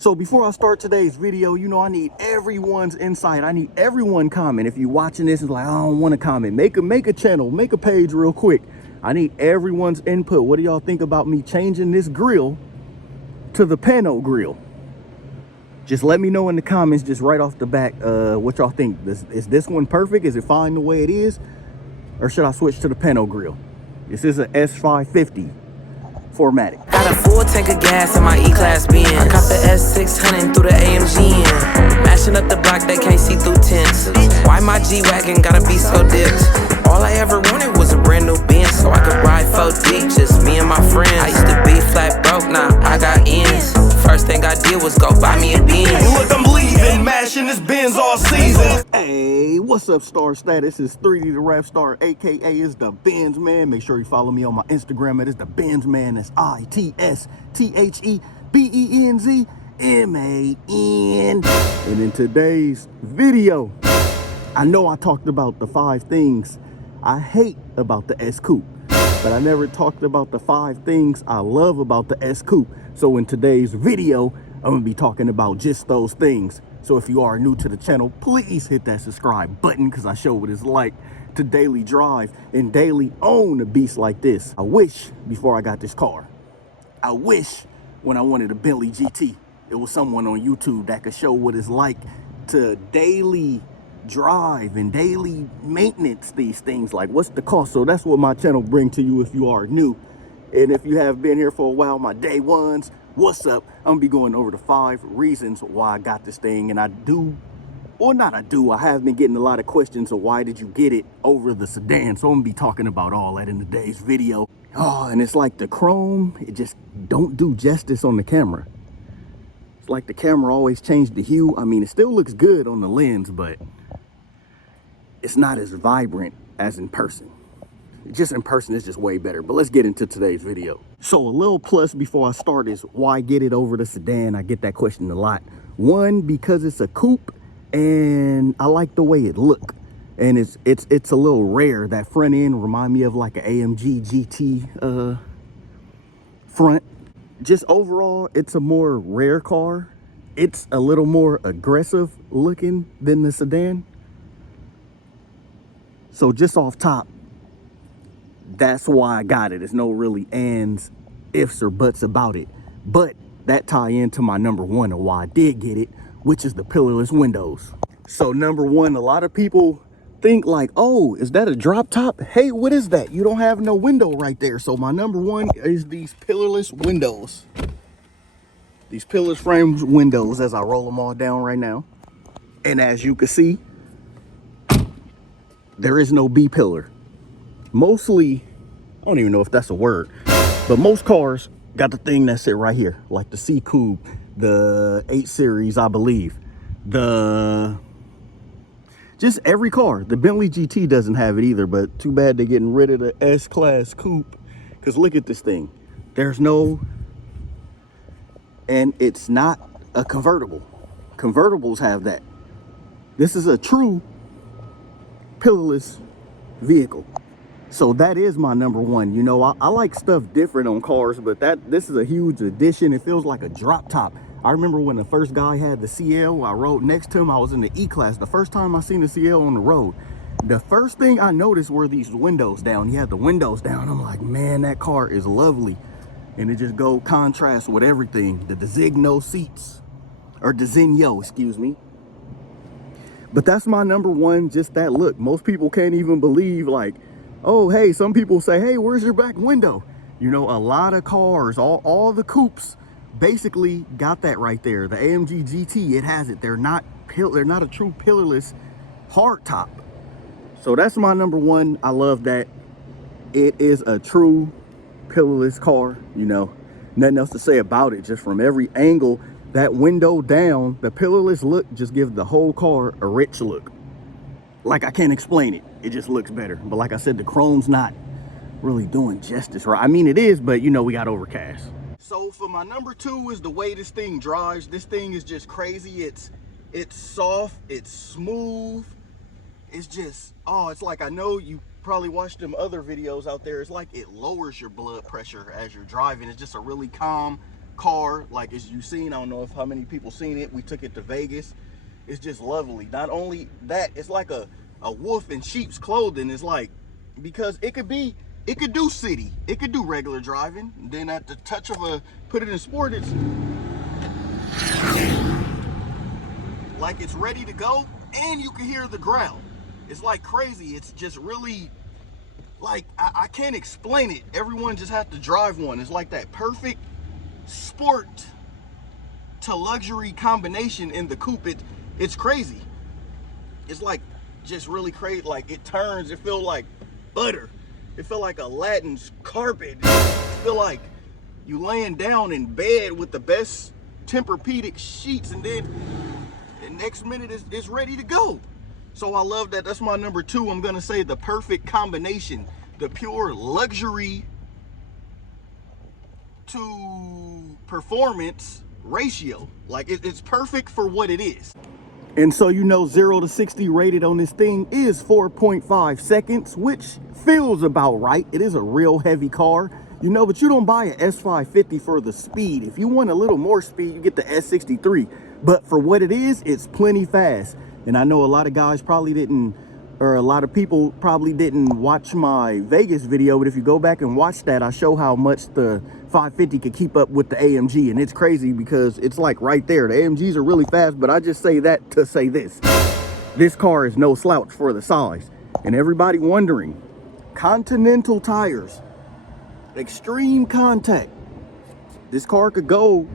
So before I start today's video, you know, I need everyone's insight. I need everyone comment. If you're watching this and like, I don't want to comment, make a channel, make a page real quick. I need everyone's input. What do y'all think about me changing this grill to the pano grill? Just let me know in the comments, just right off the back, what y'all think. Is this one perfect? Is it fine the way it is? Or should I switch to the pano grill? This is an S550 formatic. Got a full tank of gas in my E-Class Benz. I caught the S600 through the AMG in. Mashing up the block, they can't see through tents. Why my G-Wagon gotta be so dipped? All I ever wanted was a brand new Benz, so I could ride 4 deep, just me and my friends. I used to be flat broke, now I got ends. First thing I did was go buy me a Benz. Look, I'm leaving, mashing this Benz all season. Hey, what's up, Star Status? It's 3D Tha Rapstar, aka is the Benz Man. Make sure you follow me on my Instagram. It is the Benz Man. That's ITSTHEBENZMAN. And in today's video, I know I talked about the 5 things I hate about the S Coupe, but I never talked about the 5 things I love about the S Coupe. So in today's video, I'm gonna be talking about just those things. So if you are new to the channel, please hit that subscribe button, because I show what it's like to daily drive and daily own a beast like this. I wish before I got this car, I wish when I wanted a Bentley GT, it was someone on YouTube that could show what it's like to daily drive and daily maintenance these things. Like, what's the cost? So that's what my channel brings to you if you are new. And if you have been here for a while, my day ones, what's up? I'm gonna be going over the 5 reasons why I got this thing. And I have been getting a lot of questions of why did you get it over the sedan. So I'm gonna be talking about all that in today's video. Oh, and it's like the chrome, it just don't do justice on the camera. It's like the camera always changed the hue. I mean, it still looks good on the lens, but it's not as vibrant as in person. Just in person, it's just way better. But let's get into today's video. So a little plus before I start is why get it over the sedan. I get that question a lot. One, because it's a coupe and I like the way it look. And it's a little rare. That front end remind me of like an AMG GT front. Just overall, it's a more rare car. It's a little more aggressive looking than the sedan. So just off top, that's why I got it. There's no really ands, ifs, or buts about it. But that tie into my number 1 of why I did get it, which is the pillarless windows. So number 1, a lot of people think like, oh, is that a drop top? Hey, what is that? You don't have no window right there. So my number 1 is these pillarless windows. These pillarless frame windows as I roll them all down right now. And as you can see, there is no B pillar. Mostly, I don't even know if that's a word, but most cars got the thing that sit right here, like the C Coupe, the 8 Series, I believe. Just every car. The Bentley GT doesn't have it either, but too bad they're getting rid of the S-Class Coupe, because look at this thing. There's no, and it's not a convertible. Convertibles have that. This is a true pillarless vehicle. So that is my number 1. You know, I like stuff different on cars, but this is a huge addition. It feels like a drop top. I remember when the first guy had the CL, I rode next to him. I was in the E-Class. The first time I seen the CL on the road, the first thing I noticed were these windows down. He had the windows down. I'm like, man, that car is lovely. And it just go contrast with everything. The DESIGNO seats, or DESIGNO, excuse me. But that's my number 1, just that look. Most people can't even believe, like, oh, hey, some people say, hey, where's your back window? You know, a lot of cars, all the coupes basically got that right there. The AMG GT, it has it. They're not a true pillarless hard top. So that's my number 1. I love that. It is a true pillarless car, you know. Nothing else to say about it. Just from every angle, that window down, the pillarless look just gives the whole car a rich look. Like, I can't explain it. It just looks better. But like I said, the chrome's not really doing justice, right? I mean, it is, but you know, we got overcast. So for my number 2 is the way this thing drives. This thing is just crazy. It's soft, it's smooth. It's just, oh, it's like, I know you probably watched them other videos out there. It's like it lowers your blood pressure as you're driving. It's just a really calm, car. Like, as you've seen, I don't know if how many people seen it. We took it to Vegas. It's just lovely. Not only that, it's like a wolf in sheep's clothing. It's like, because it could do city, it could do regular driving. And then at the touch of put it in sport, it's like it's ready to go, and you can hear the growl. It's like crazy. It's just really, like, I can't explain it. Everyone just has to drive one. It's like that perfect sport to luxury combination in the coupe. It's crazy. It's like just really crazy. Like, it turns, it feels like butter. It feel like Aladdin's carpet. It feel like you laying down in bed with the best Tempur-Pedic sheets, and then the next minute it's ready to go. So I love that. That's my number 2. I'm gonna say the perfect combination, the pure luxury to performance ratio. Like, it's perfect for what it is. And so, you know, 0 to 60 rated on this thing is 4.5 seconds, which feels about right. It is a real heavy car, you know, but you don't buy an S550 for the speed. If you want a little more speed, you get the S63. But for what it is, it's plenty fast. And I know a lot of guys probably didn't, or a lot of people probably didn't watch my Vegas video, but if you go back and watch that, I show how much the 550 could keep up with the AMG, and it's crazy because it's like right there. The AMGs are really fast, but I just say that to say this. This car is no slouch for the size. And everybody wondering, Continental tires, extreme contact. This car could go,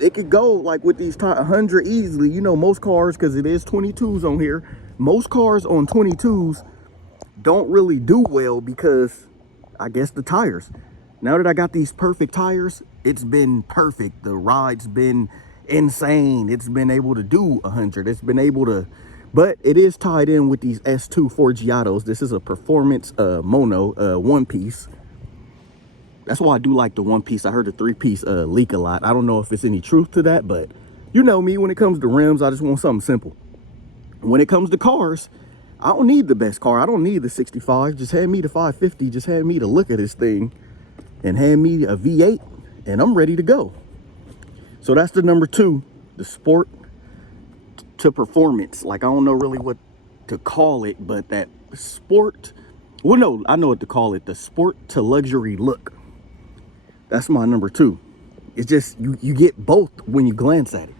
it could go like with these 100 easily. You know, most cars, because it is 22s on here, most cars on 22s don't really do well because I guess the tires. Now that I got these perfect tires, it's been perfect. The ride's been insane. It's been able to do 100. It's been able to, but it is tied in with these S2 Forgiatos. This is a performance mono one piece. That's why I do like the one piece. I heard the 3-piece leak a lot. I don't know if it's any truth to that, but you know me, when it comes to rims, I just want something simple. When it comes to cars, I don't need the best car. I don't need the 65. Just hand me the 550. Just hand me to look at this thing and hand me a V8 and I'm ready to go. So that's the number 2, the sport to performance. Like, I don't know really what to call it, but that sport, well, no, I know what to call it, the sport to luxury look. That's my number 2. It's just, you get both when you glance at it.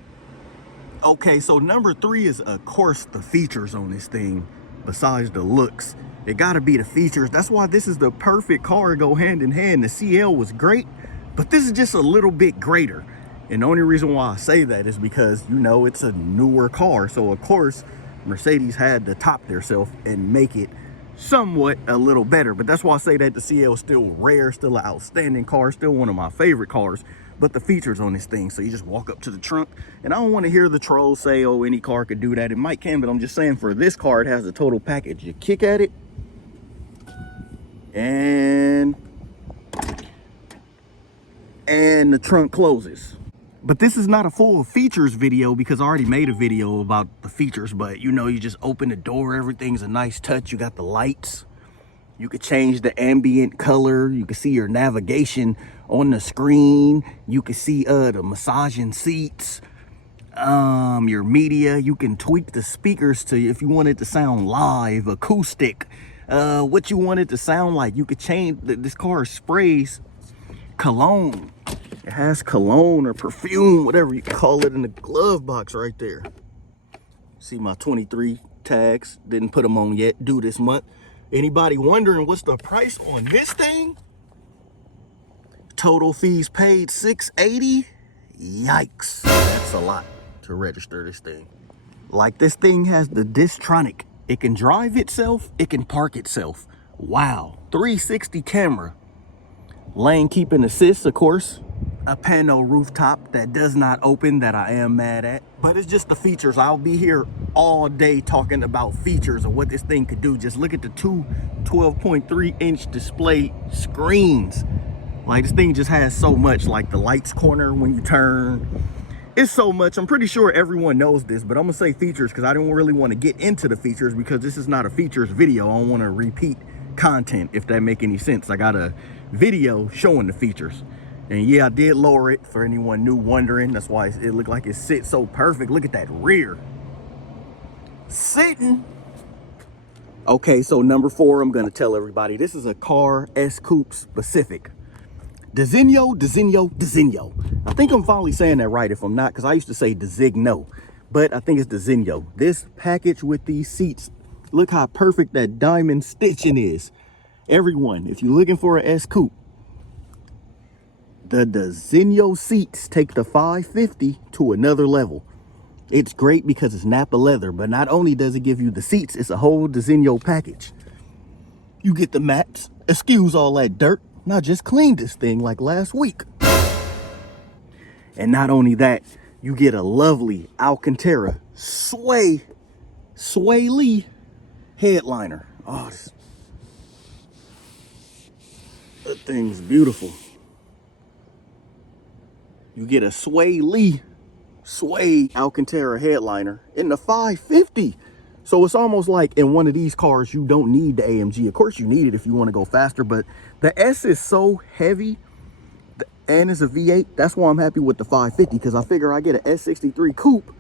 Okay, so number 3 is, of course, the features on this thing. Besides the looks, it gotta be the features. That's why this is the perfect car to go hand in hand. The CL was great, but this is just a little bit greater. And the only reason why I say that is because, you know, it's a newer car. So of course, Mercedes had to top themselves and make it somewhat a little better. But that's why I say that the CL is still rare, still an outstanding car, still one of my favorite cars. But the features on this thing, so you just walk up to the trunk, and I don't want to hear the trolls say, oh, any car could do that. It might can, but I'm just saying, for this car, it has a total package. You kick at it, and the trunk closes. But this is not a full features video because I already made a video about the features. But you know, you just open the door, everything's a nice touch. You got the lights, you could change the ambient color, you can see your navigation on the screen, you can see the massaging seats, your media. You can tweak the speakers to, if you want it to sound live, acoustic, what you want it to sound like. You could change. This car sprays cologne. It has cologne or perfume, whatever you call it, in the glove box right there. See my 23 tags, didn't put them on yet, due this month. Anybody wondering what's the price on this thing? Total fees paid $680. Yikes, that's a lot to register this thing. Like, this thing has the Distronic. It can drive itself, it can park itself. Wow, 360 camera. Lane keeping assist, of course. A pano rooftop that does not open, that I am mad at. But it's just the features. I'll be here all day talking about features of what this thing could do. Just look at the two 12.3-inch display screens. Like, this thing just has so much, like the lights corner when you turn. It's so much. I'm pretty sure everyone knows this, but I'm gonna say features because I don't really want to get into the features because this is not a features video. I don't want to repeat content, if that make any sense. I got a video showing the features. And yeah, I did lower it for anyone new wondering. That's why it looked like it sits so perfect. Look at that rear. Sitting. Okay, so number 4, I'm gonna tell everybody, this is a car S Coupe specific. DESIGNO. I think I'm finally saying that right if I'm not, because I used to say DESIGNO, but I think it's DESIGNO. This package with these seats, look how perfect that diamond stitching is. Everyone, if you're looking for an S Coupe, the DESIGNO seats take the 550 to another level. It's great because it's Napa leather, but not only does it give you the seats, it's a whole DESIGNO package. You get the mats, excuse all that dirt. Now just cleaned this thing like last week. And not only that, you get a lovely Alcantara Sway Lee headliner. Oh, that thing's beautiful. You get a Sway Alcantara headliner in the 550. So it's almost like in one of these cars, you don't need the AMG. Of course you need it if you want to go faster, but the S is so heavy and it's a V8. That's why I'm happy with the 550, because I figure I get an S63 Coupe.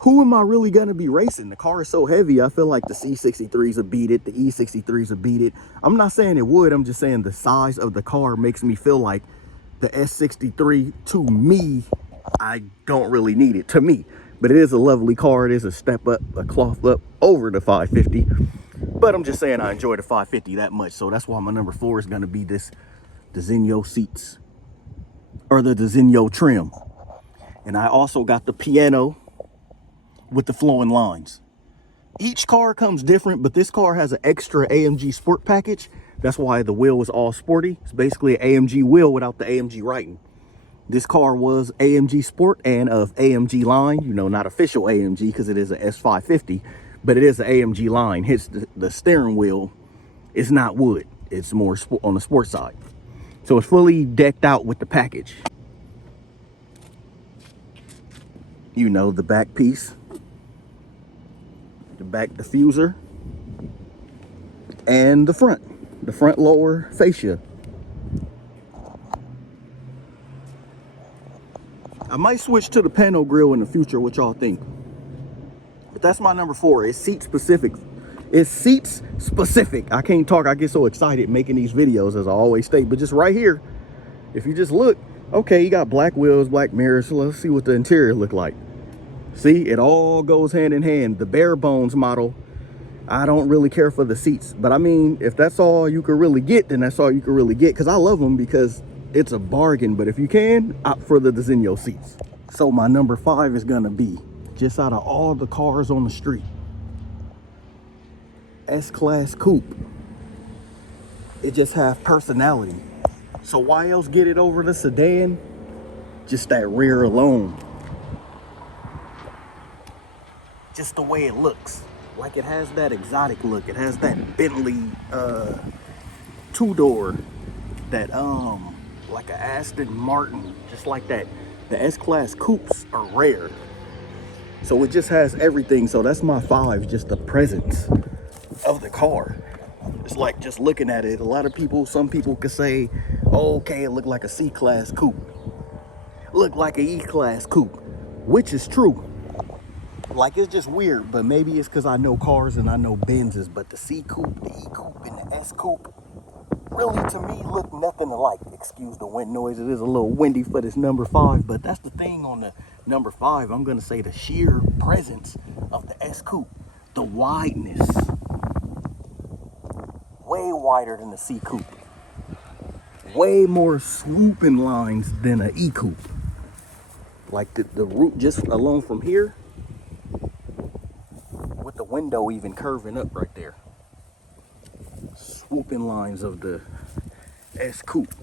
Who am I really going to be racing? The car is so heavy. I feel like the C63s will beat it. The E63s will beat it. I'm not saying it would. I'm just saying the size of the car makes me feel like the S63, to me, I don't really need it, to me. But it is a lovely car. It is a step up, a cloth up over the 550. But I'm just saying I enjoy the 550 that much. So that's why my number 4 is going to be this DESIGNO seats, or the DESIGNO trim. And I also got the piano with the flowing lines. Each car comes different, but this car has an extra AMG Sport package. That's why the wheel is all sporty. It's basically an AMG wheel without the AMG writing. This car was AMG Sport and of AMG line, you know, not official AMG because it is an S550, but it is an AMG line. Hence the steering wheel is not wood. It's more on the sport side. So it's fully decked out with the package. You know, the back piece, the back diffuser, and the front lower fascia. I might switch to the panel grill in the future, what y'all think. But that's my number 4. It's seat specific. It's seats specific. I can't talk. I get so excited making these videos, as I always state. But just right here, if you just look, okay, you got black wheels, black mirrors. So let's see what the interior look like. See, it all goes hand in hand. The bare bones model, I don't really care for the seats. But I mean, if that's all you can really get, then that's all you can really get. Because I love them because it's a bargain. But if you can, opt for the DESIGNO seats. So my number 5 is going to be, just out of all the cars on the street, S-Class Coupe. It just has personality. So why else get it over the sedan? Just that rear alone. Just the way it looks. Like it has that exotic look. It has that Bentley 2-door. That like an Aston Martin. Just like that. The S-Class Coupes are rare. So it just has everything. So that's my 5, just the presence of the car. It's like just looking at it. A lot of people, some people could say, oh, okay, it looked like a C-Class Coupe. Looked like an E-Class Coupe, which is true. Like, it's just weird, but maybe it's because I know cars and I know Benzes, but the C Coupe, the E Coupe, and the S Coupe really, to me, look nothing alike. Excuse the wind noise. It is a little windy for this number 5, but that's the thing on the number 5. I'm going to say the sheer presence of the S Coupe. The wideness. Way wider than the C Coupe. Way more swooping lines than an E Coupe. Like the route just alone from here, with the window even curving up right there. Swooping lines of the S Coupe.